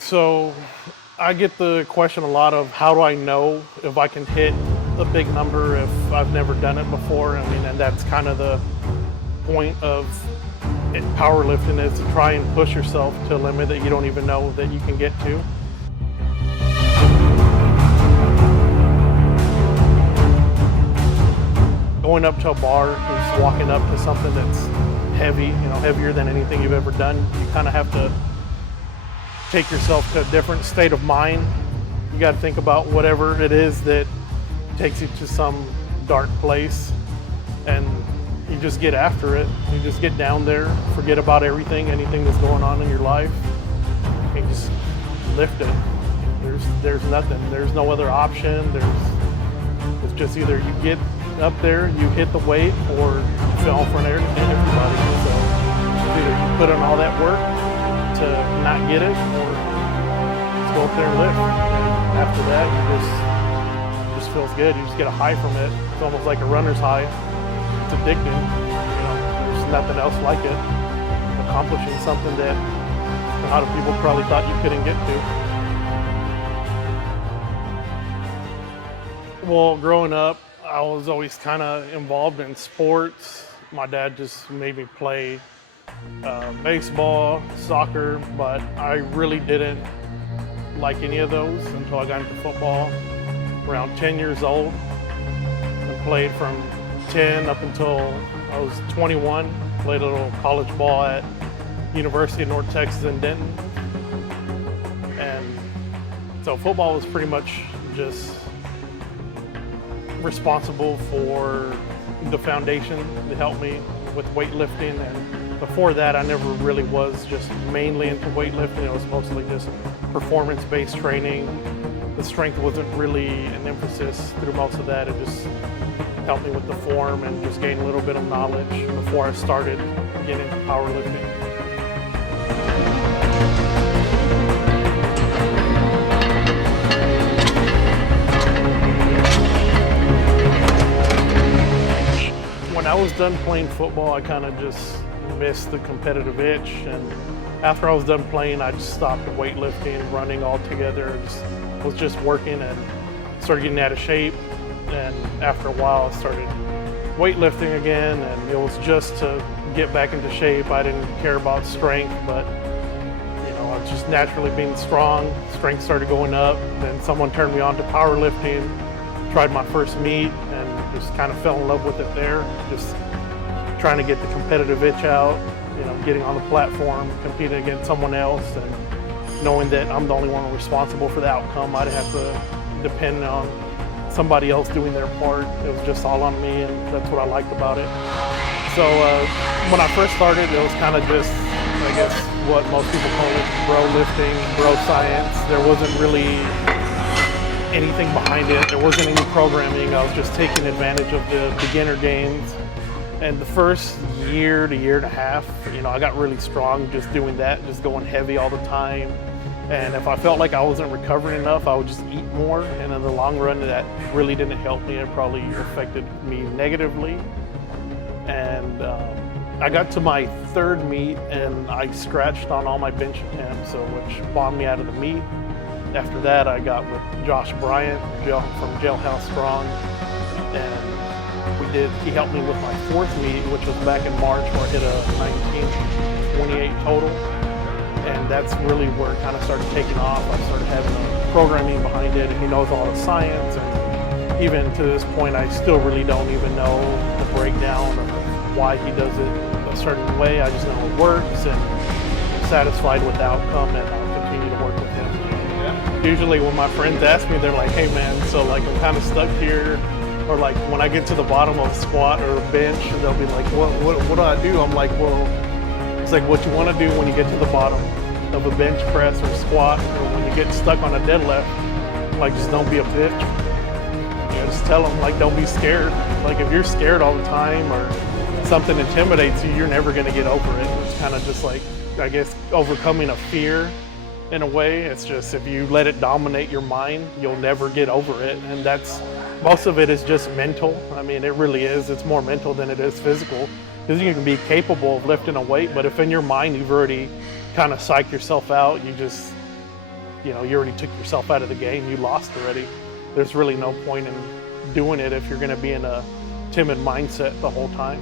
So I get the question a lot of how do I know if I can hit a big number if I've never done it before? I mean, and that's kind of the point of powerlifting is to try and push yourself to a limit that you don't even know that you can get to. Going up to a bar, just walking up to something that's heavy, heavier than anything you've ever done, you kind of have to take yourself to a different state of mind. You got to think about whatever it is that takes you to some dark place, and you just get after it. You just get down there, forget about anything that's going on in your life, and just lift it. There's nothing. There's no other option. It's just either you get up there, you hit the weight, or you fell for everybody. So either you put in all that work to not get it, or just go up there and lift. And after that, it just feels good. You just get a high from it. It's almost like a runner's high. It's addicting. There's nothing else like it. Accomplishing something that a lot of people probably thought you couldn't get to. Well, growing up, I was always kind of involved in sports. My dad just made me play baseball, soccer, but I really didn't like any of those until I got into football. Around 10 years old, I played from 10 up until I was 21. Played a little college ball at University of North Texas in Denton. And so football was pretty much just responsible for the foundation to help me with weightlifting. And before that, I never really was just mainly into weightlifting. It was mostly just performance-based training. The strength wasn't really an emphasis through most of that. It just helped me with the form and just gain a little bit of knowledge before I started getting into powerlifting. When I was done playing football, I kind of just missed the competitive itch, and after I was done playing, I just stopped weightlifting, running altogether. Was just working and started getting out of shape, and after a while I started weightlifting again, and it was just to get back into shape. I didn't care about strength, but I was just naturally being strong. Strength started going up, then someone turned me on to powerlifting, tried my first meet, and just kind of fell in love with it there. Just trying to get the competitive itch out, getting on the platform, competing against someone else, and knowing that I'm the only one responsible for the outcome. I didn't have to depend on somebody else doing their part. It was just all on me, and that's what I liked about it. So when I first started, it was kind of just, I guess, what most people call it, bro lifting, bro science. There wasn't really anything behind it. There wasn't any programming. I was just taking advantage of the beginner gains. And the first year to year and a half, I got really strong just doing that, just going heavy all the time. And if I felt like I wasn't recovering enough, I would just eat more. And in the long run, that really didn't help me. It probably affected me negatively. And I got to my third meet, and I scratched on all my bench attempts, which bombed me out of the meet. After that, I got with Josh Bryant from Jailhouse Strong, and he helped me with my fourth meet, which was back in March, where I hit a 1928 total. And that's really where it kind of started taking off. I started having a programming behind it, and he knows all the science. And even to this point, I still really don't even know the breakdown of why he does it a certain way. I just know it works, and I'm satisfied with the outcome, and I'll continue to work with him. Yeah. Usually when my friends ask me, they're like, hey man, so like I'm kind of stuck here. Or like when I get to the bottom of a squat or a bench, they'll be like, what do I do? I'm like, well, it's like what you want to do when you get to the bottom of a bench press or squat, or when you get stuck on a deadlift, like just don't be a bitch. Just tell them, like, don't be scared. Like if you're scared all the time or something intimidates you, you're never going to get over it. It's kind of just like, I guess, overcoming a fear in a way. It's just if you let it dominate your mind, you'll never get over it. And most of it is just mental. I mean, it really is. It's more mental than it is physical, because you can be capable of lifting a weight, but if in your mind you've already kind of psyched yourself out, you know, you already took yourself out of the game. You lost already. There's really no point in doing it if you're going to be in a timid mindset the whole time.